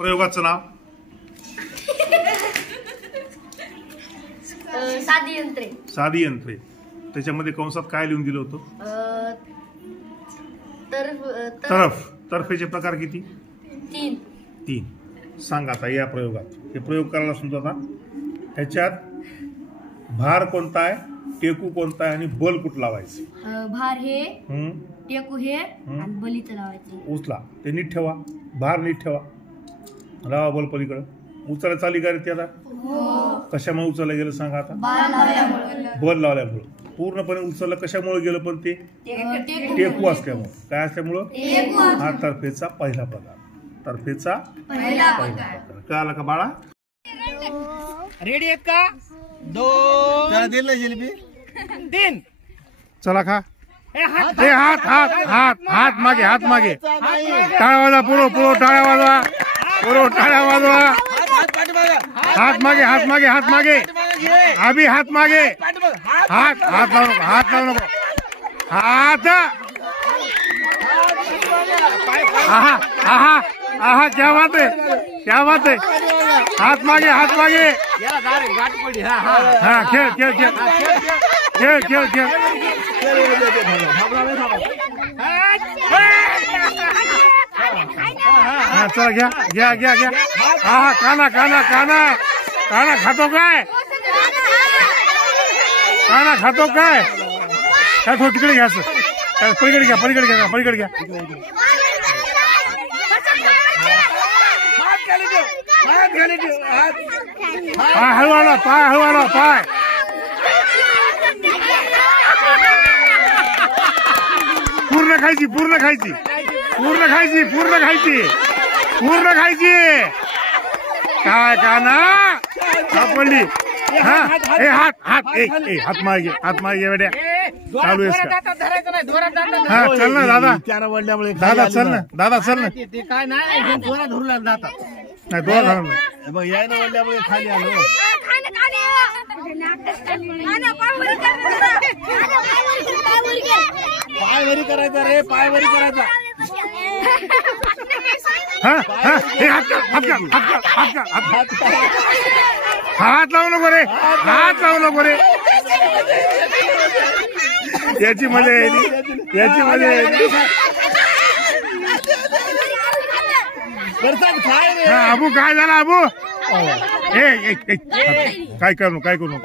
प्रयोगाचं नाव? साधी यंत्रे. साधी यंत्रे. त्याच्यामध्ये कंसात काय लिहून दिलं होतं? तरफ. तरफेचे प्रकार किती? 3. सांग आता या प्रयोगात. हे प्रयोग करायला समजा आता ह्याच्यात भार कोणता आहे, टेकू कोणता आहे आणि बल कुठं लावायचं? भार हे, टेकू हे आणि बल इथं लावायचं. उचला ते नीट ठेवा, भार नीट ठेवा, लावा बल पलीकडं. उचलायला चाली का रे ते आता? कशामुळे उचलला गेलं सांगा आता? बल लावल्यामुळं. पूर्णपणे उचललं कशामुळे गेलं पण ते? टेकू असल्यामुळं. काय असल्यामुळं? हा तर्फेचा पहिला प्रकार. तर्फेचा पहिला प्रकार. कळालं का बाळा? रेडी एक का 2 दिलं जिलेबी 3. चला खा. हात हात हात हात मागे, हात मागे. टाळ्या वाजवा, पुरो टाळ्या वाजवा, पुरो टाळ्या वाजवा. हात मागे, हात मागे, हात मागे. अभि हात मागे. हात हात लावू नको, हात लावू नको. हात. आहा आहा आहा, क्या बात है, क्या बात है. हात मागे, हात मागे. हा खेळ खेळ खेळ खेळ खेळ खेळ. हा चला घ्या घ्या घ्या घ्या. हा काना काना काना काना खातो काय? काना खातो काय? काय थोडं तिकडे घ्यायचं. पलीकडे घ्या, पलीकडे घ्या, पलीकडे घ्या. पाय हलवाला, पाय हलवाला, पाय. पूर्ण खायची, पूर्ण खायची, पूर्ण खायची, पूर्ण खायची, पूर्ण खायची. काय काना सापडली. हा हे हात हात हात मागे, हात मागे बेड्या. चालू आहेस का? हा चल ना दादा. दादा चल ना, दादा चल ना. ते काय नाही जोरा धरून जातात. नाही दोन धरून नाही. बघ यायला वळल्यामुळे खाली आलो. पायवरी करायचा रे, पायवरी करायचा. हा हा हे हात हात हात हात हात हात लावू नको रे, हात लावू नको रे. याची मजा येईल, याची मजा येईल. अबू काय झालं अबू? काय करू काय करू.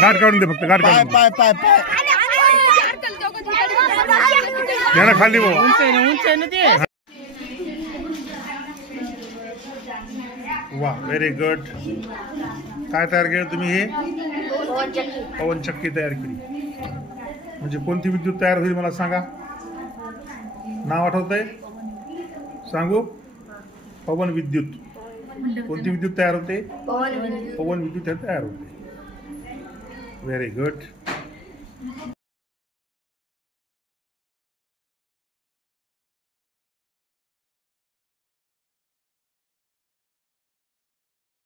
गाठ काढून दे फक्त, गाठ काढून. पाय पाय पाय घ्या खाली भाऊ. उंच आहे ना ते. वा व्हेरी गुड. काय तयार केलं तुम्ही? हे पवन चक्की तयार केली. म्हणजे कोणती विद्युत तयार होईल मला सांगा. नाव आठवतंय? सांगू. पवन विद्युत. कोणती विद्युत तयार होते? पवन विद्युत तयार होते. Very good.